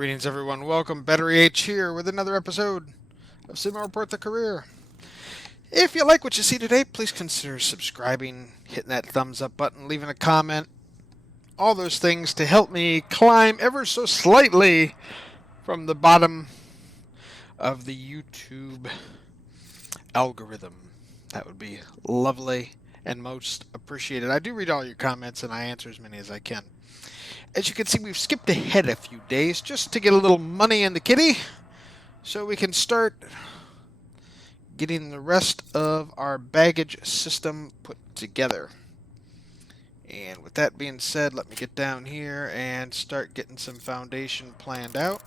Greetings, everyone. Welcome, Battery H here with another episode of SimAirport the Career. If you like what you see today, please consider subscribing, hitting that thumbs up button, leaving a comment, all those things to help me climb ever so slightly from the bottom of the YouTube algorithm. That would be lovely and most appreciated. I do read all your comments and I answer as many as I can. As you can see, we've skipped ahead a few days just to get a little money in the kitty so we can start getting the rest of our baggage system put together. And with that being said, let me get down here and start getting some foundation planned out.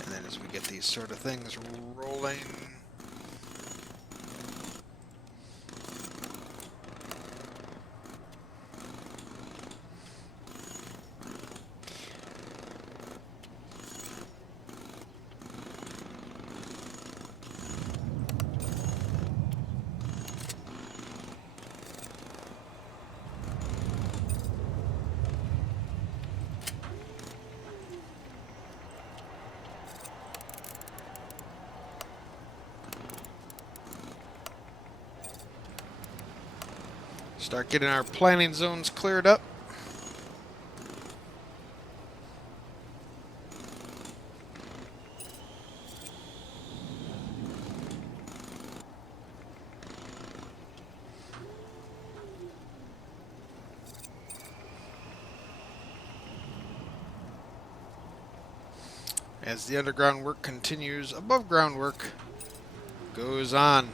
And then as we get these sort of things rolling, start getting our planning zones cleared up. As the underground work continues, above ground work goes on.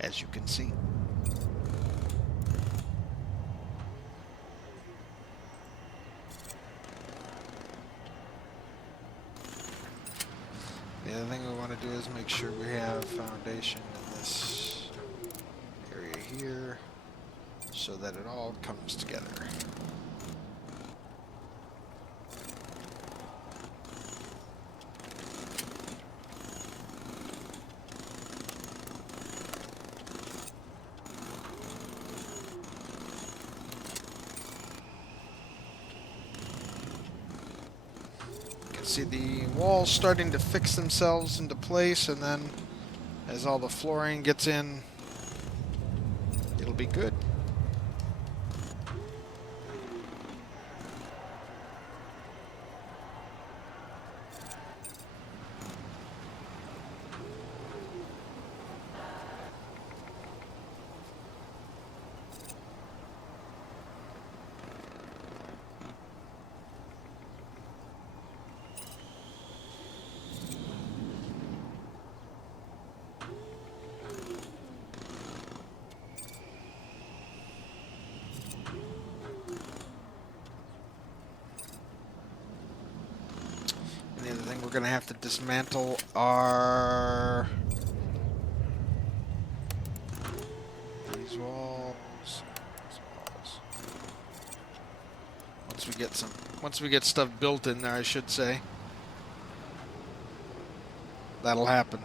As you can see. The other thing we want to do is make sure we have foundation in this area here so that it all comes together. See the walls starting to fix themselves into place, and then as all the flooring gets in, it'll be good. The other thing, we're going to have to dismantle our these walls. Once we get stuff built in there, I should say, that'll happen.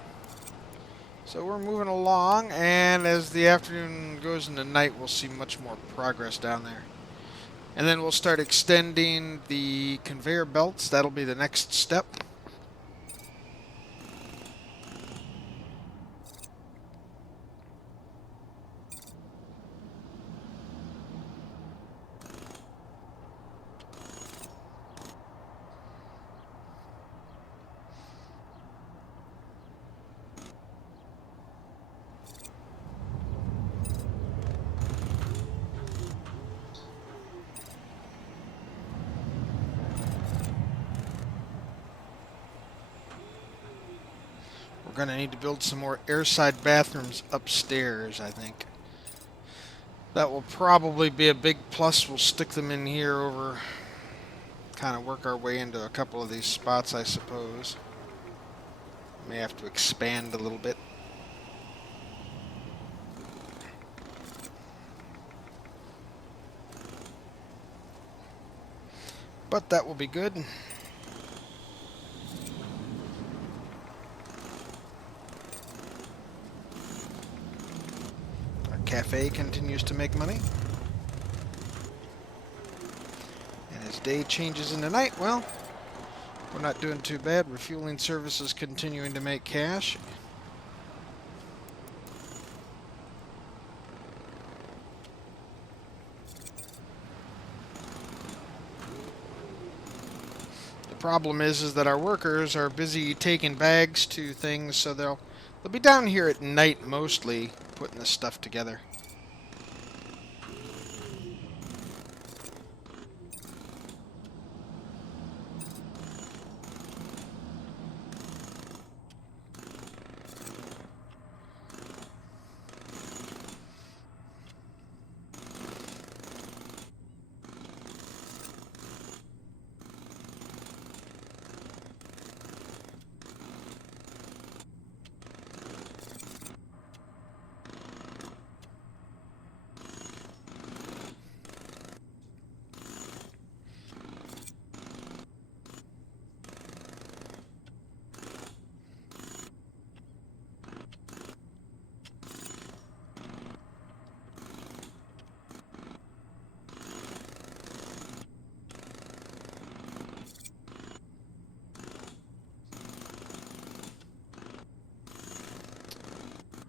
So we're moving along, and as the afternoon goes into night, we'll see much more progress down there. And then we'll start extending the conveyor belts. That'll be the next step. We're going to need to build some more airside bathrooms upstairs, I think. That will probably be a big plus. We'll stick them in here over kind of work our way into a couple of these spots, I suppose. May have to expand a little bit. But that will be good. Our cafe continues to make money. And as day changes into night, well, we're not doing too bad. Refueling services continuing to make cash. The problem is that our workers are busy taking bags to things, so they'll be down here at night mostly putting this stuff together.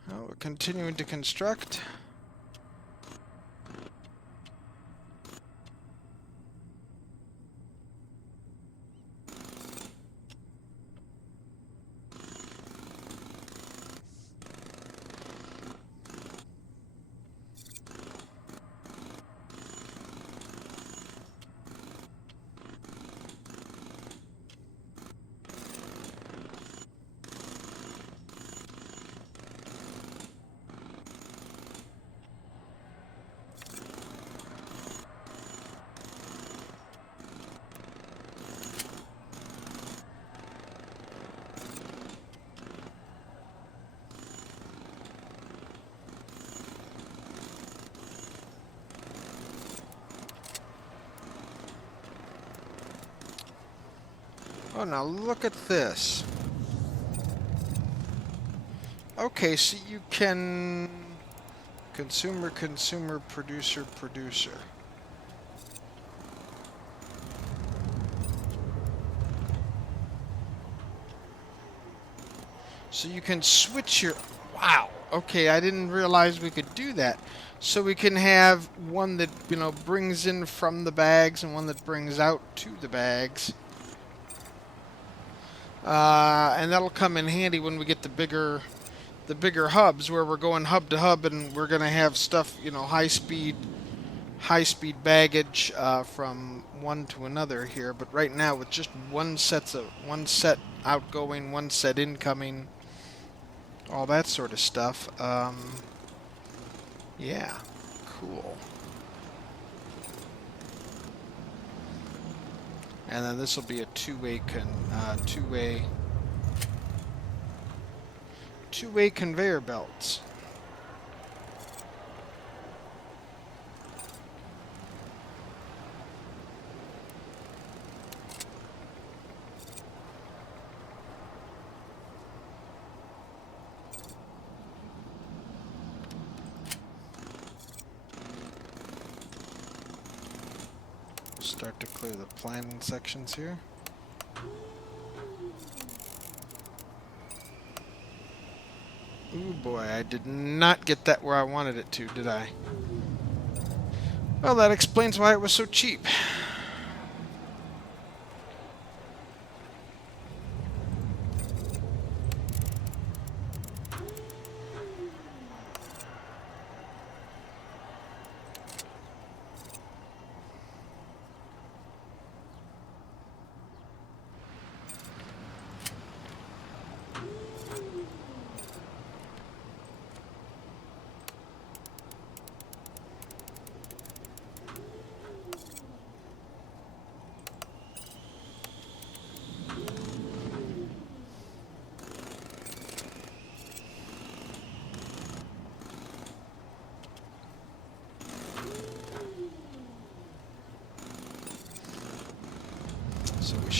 Well, we're continuing to construct. Oh, now look at this. Okay, so you can consumer, producer, producer. So you can switch your... Wow. Okay, I didn't realize we could do that. So we can have one that, you know, brings in from the bags and one that brings out to the bags. And that'll come in handy when we get the bigger hubs where we're going hub to hub and we're going to have stuff, you know, high speed baggage from one to another here. But right now with just one set outgoing, one set incoming, all that sort of stuff. Yeah, cool. And then this will be a two-way conveyor belts. Start to clear the planning sections here. Ooh boy, I did not get that where I wanted it to, did I? Well, that explains why it was so cheap.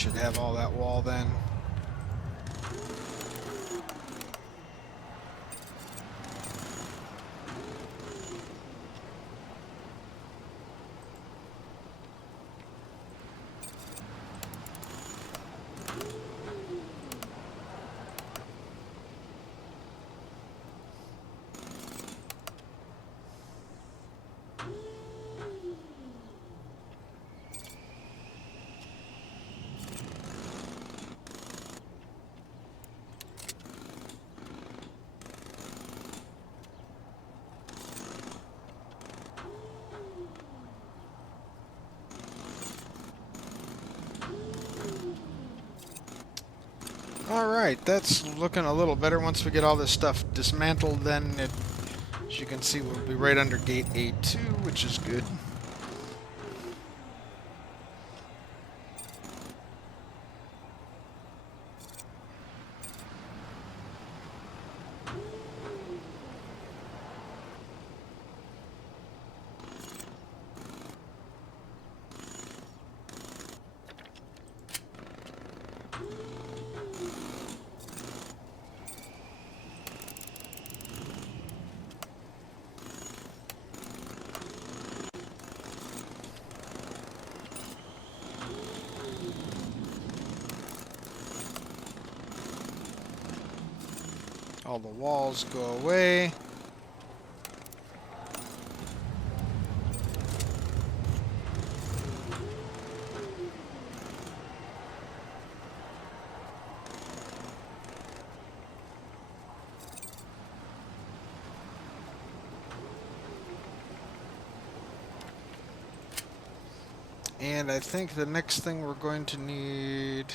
should have all that wall then. Alright, that's looking a little better. Once we get all this stuff dismantled, then it, as you can see, we'll be right under gate A2, which is good. All the walls go away. And I think the next thing we're going to need...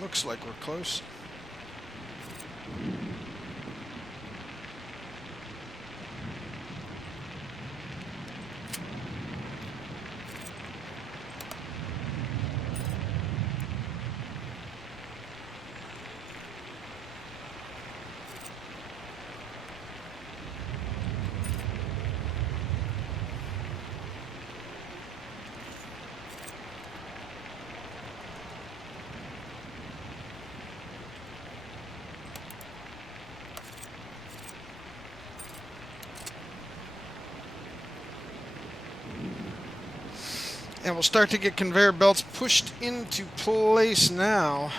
Looks like we're close. And we'll start to get conveyor belts pushed into place now.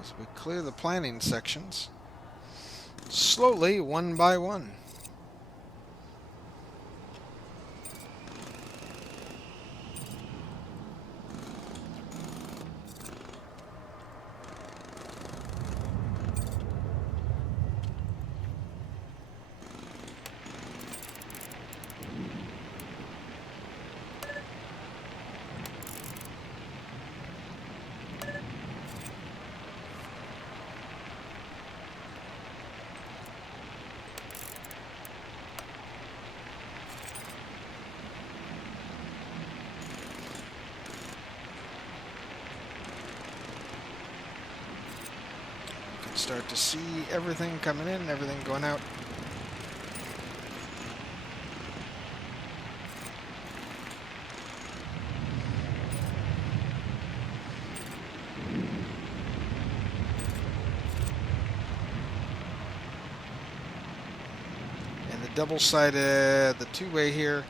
As we clear the planning sections, slowly, one by one. start to see everything coming in, everything going out. And the double-sided, the two-way here.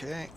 Okay.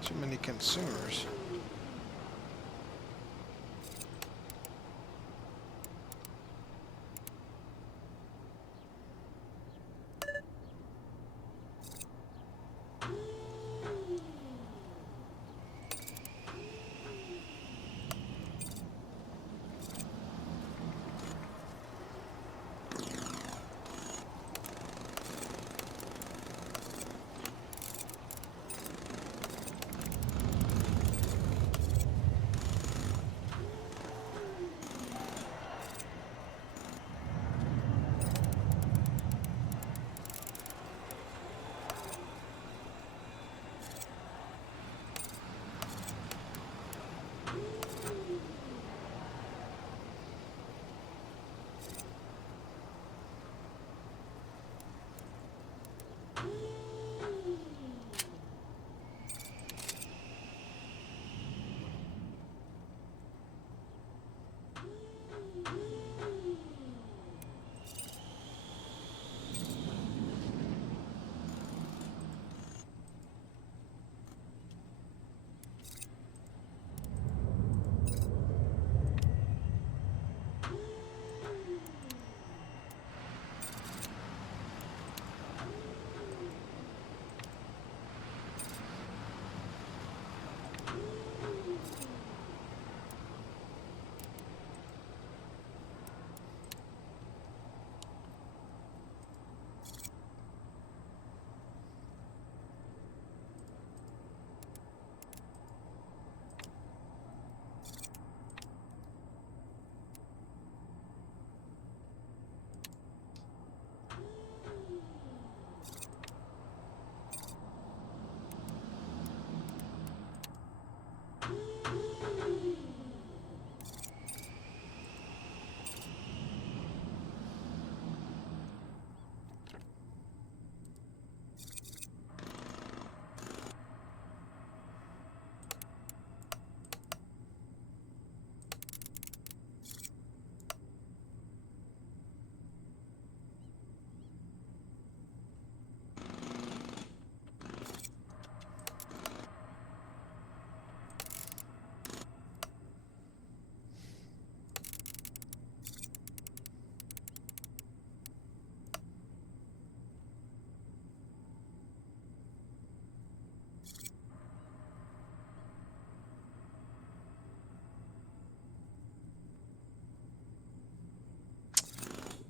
Too many consumers.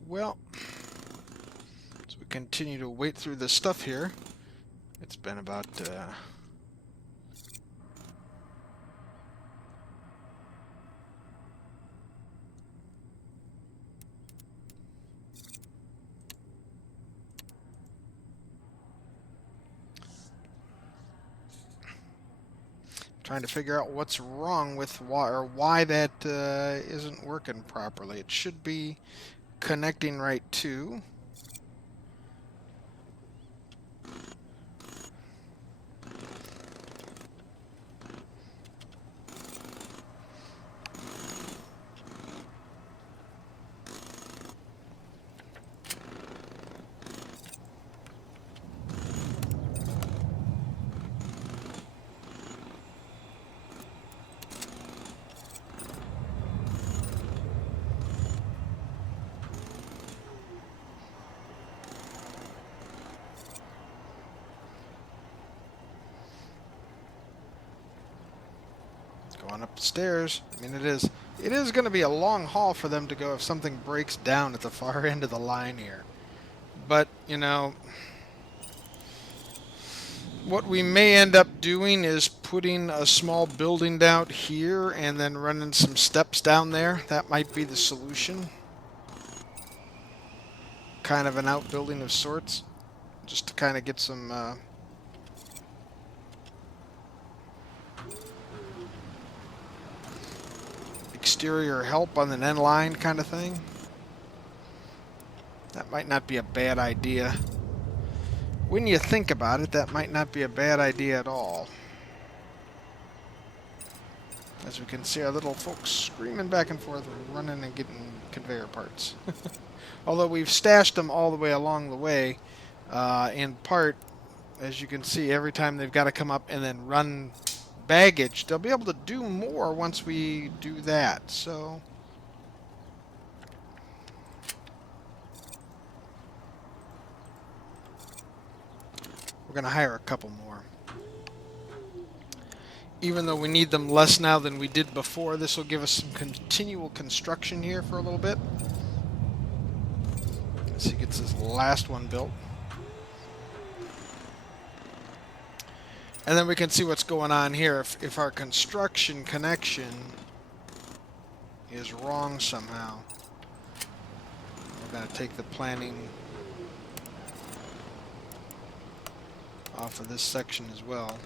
Well, as we continue to wait through this stuff here, it's been about trying to figure out what's wrong with why that isn't working properly. It should be connecting right to. going up the stairs. I mean, it is going to be a long haul for them to go if something breaks down at the far end of the line here. But, you know, what we may end up doing is putting a small building out here and then running some steps down there. That might be the solution. Kind of an outbuilding of sorts, just to kind of get some exterior help on the end line kind of thing. That might not be a bad idea. When you think about it, that might not be a bad idea at all. As we can see, our little folks screaming back and forth, running and getting conveyor parts. Although we've stashed them all the way along the way, in part, as you can see, every time they've got to come up and then run baggage, they'll be able to do more once we do that. So we're going to hire a couple more. Even though we need them less now than we did before, this will give us some continual construction here for a little bit. As he gets his last one built. And then we can see what's going on here. If our construction connection is wrong somehow, we're going to take the planning off of this section as well.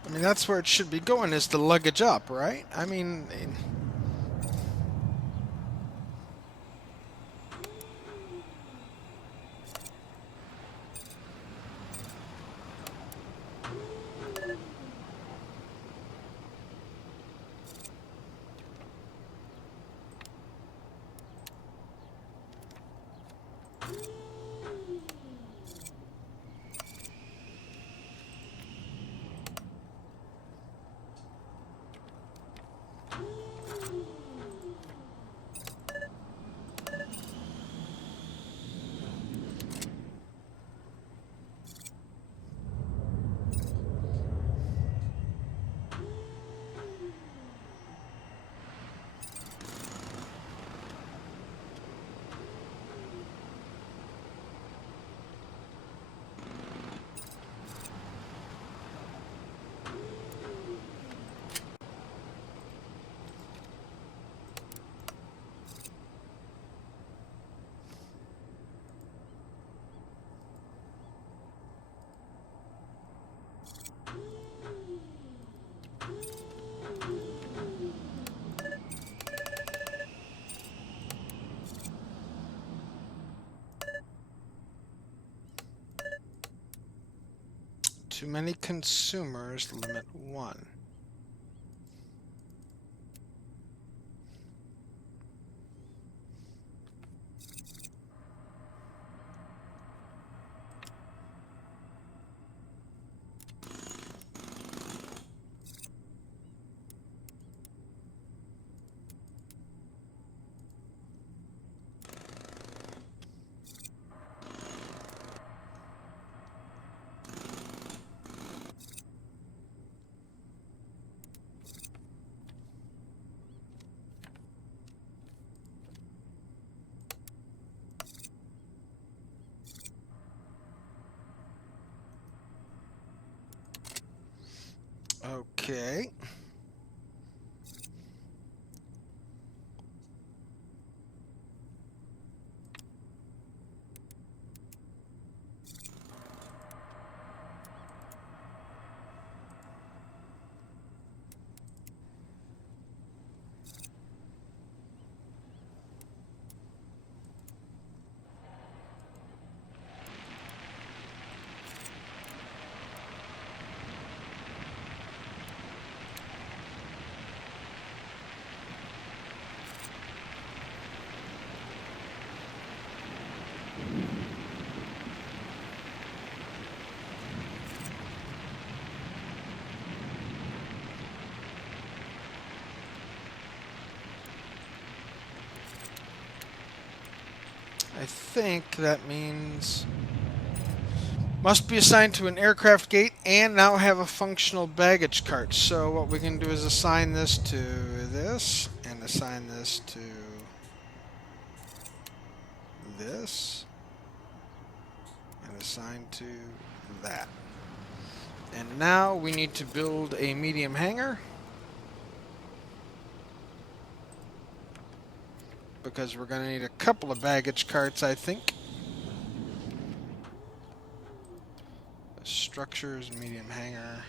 I mean, that's where it should be going, is the luggage up, right? I mean... Too many consumers, limit 1. Okay. I think that means must be assigned to an aircraft gate and now have a functional baggage cart. So what we can do is assign this to this and assign this to this and assign to that. And now we need to build a medium hangar because we're going to need a couple of baggage carts, I think. Structures, medium hangar.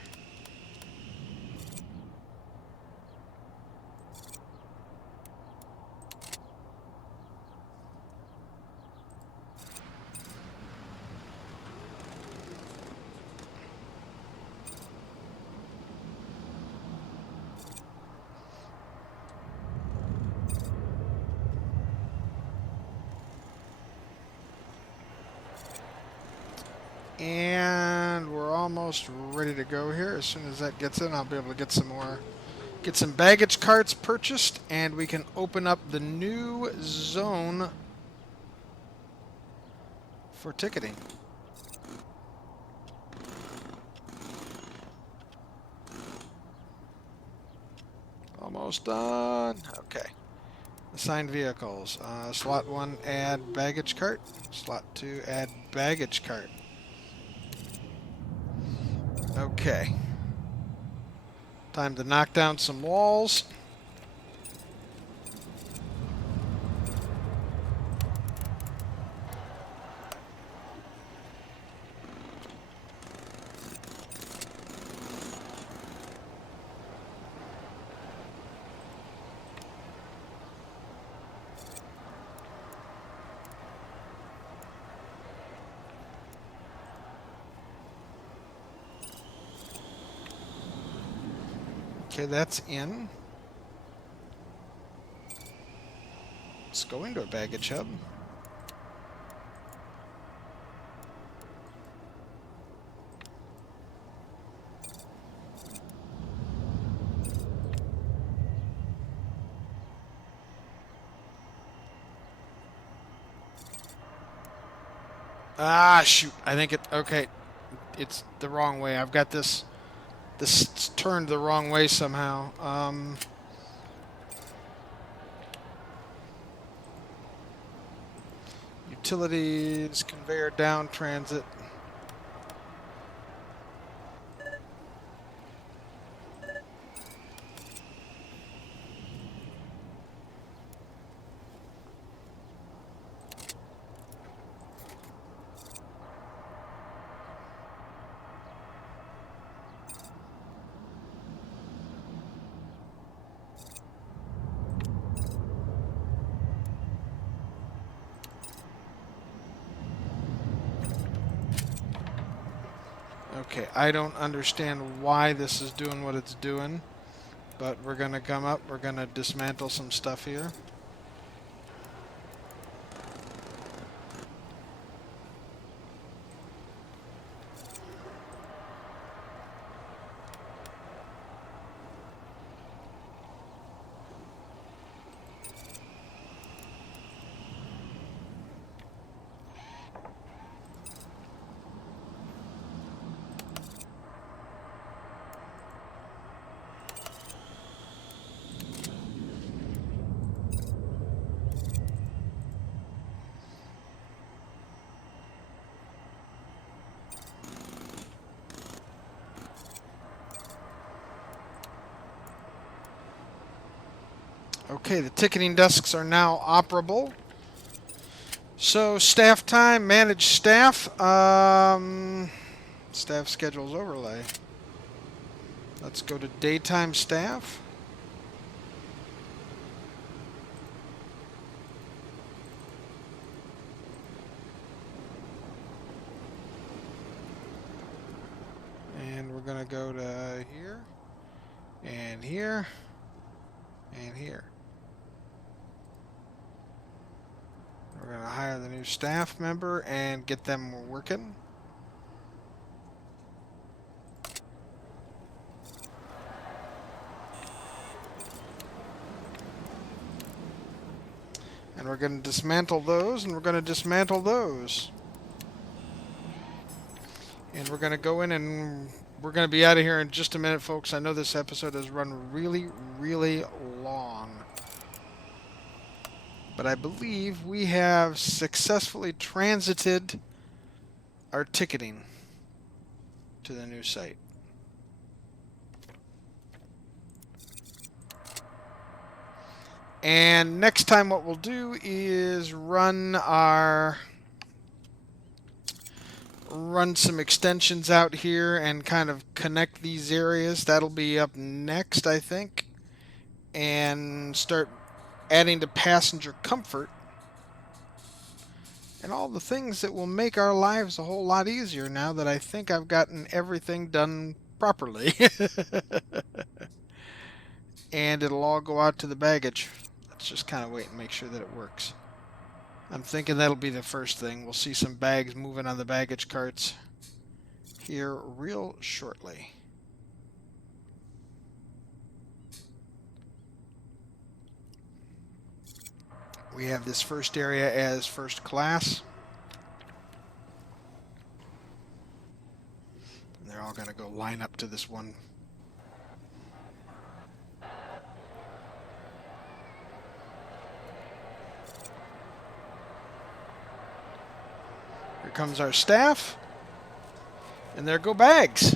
And we're almost ready to go here. As soon as that gets in, I'll be able to get some baggage carts purchased, and we can open up the new zone for ticketing. Almost done. Okay. Assigned vehicles. Slot 1, add baggage cart. Slot 2, add baggage cart. Okay. Time to knock down some walls. Okay, that's in. Let's go into a baggage hub. Ah, shoot. I think it... Okay. It's the wrong way. I've got this... This turned the wrong way somehow. Utilities, conveyor down, transit. Okay, I don't understand why this is doing what it's doing, but we're going to come up, we're going to dismantle some stuff here. Okay, the ticketing desks are now operable. So staff time, manage staff. Staff schedules overlay. Let's go to daytime staff. And we're going to go to here, and here, and here. We're going to hire the new staff member and get them working. And we're going to dismantle those, and we're going to dismantle those. And we're going to go in and we're going to be out of here in just a minute, folks. I know this episode has run really, really long. But I believe we have successfully transited our ticketing to the new site. And next time what we'll do is run some extensions out here and kind of connect these areas. That'll be up next, I think. And start adding to passenger comfort and all the things that will make our lives a whole lot easier now that I think I've gotten everything done properly. And it'll all go out to the baggage. Let's just kind of wait and make sure that it works. I'm thinking that'll be the first thing. We'll see some bags moving on the baggage carts here real shortly. We have this first area as first class. And they're all going to go line up to this one. Here comes our staff. And there go bags.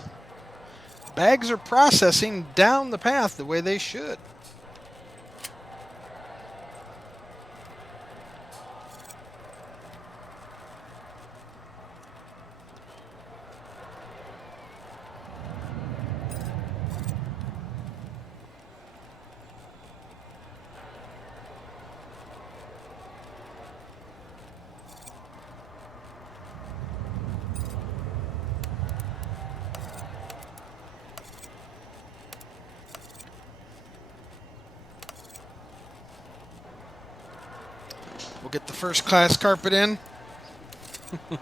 Bags are processing down the path the way they should. We'll get the first class carpet in. And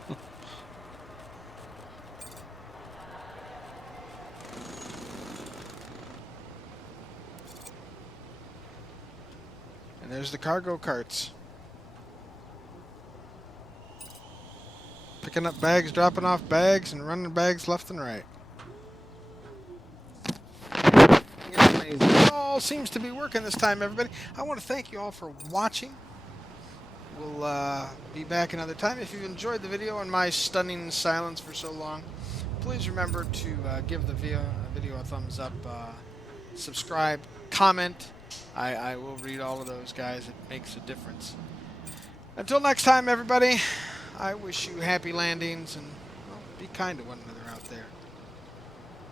there's the cargo carts. Picking up bags, dropping off bags, and running bags left and right. It's amazing. It all seems to be working this time, everybody. I want to thank you all for watching. We'll be back another time. If you've enjoyed the video and my stunning silence for so long, please remember to give the video a thumbs up, subscribe, comment. I will read all of those, guys. It makes a difference. Until next time, everybody, I wish you happy landings and, well, be kind to one another out there.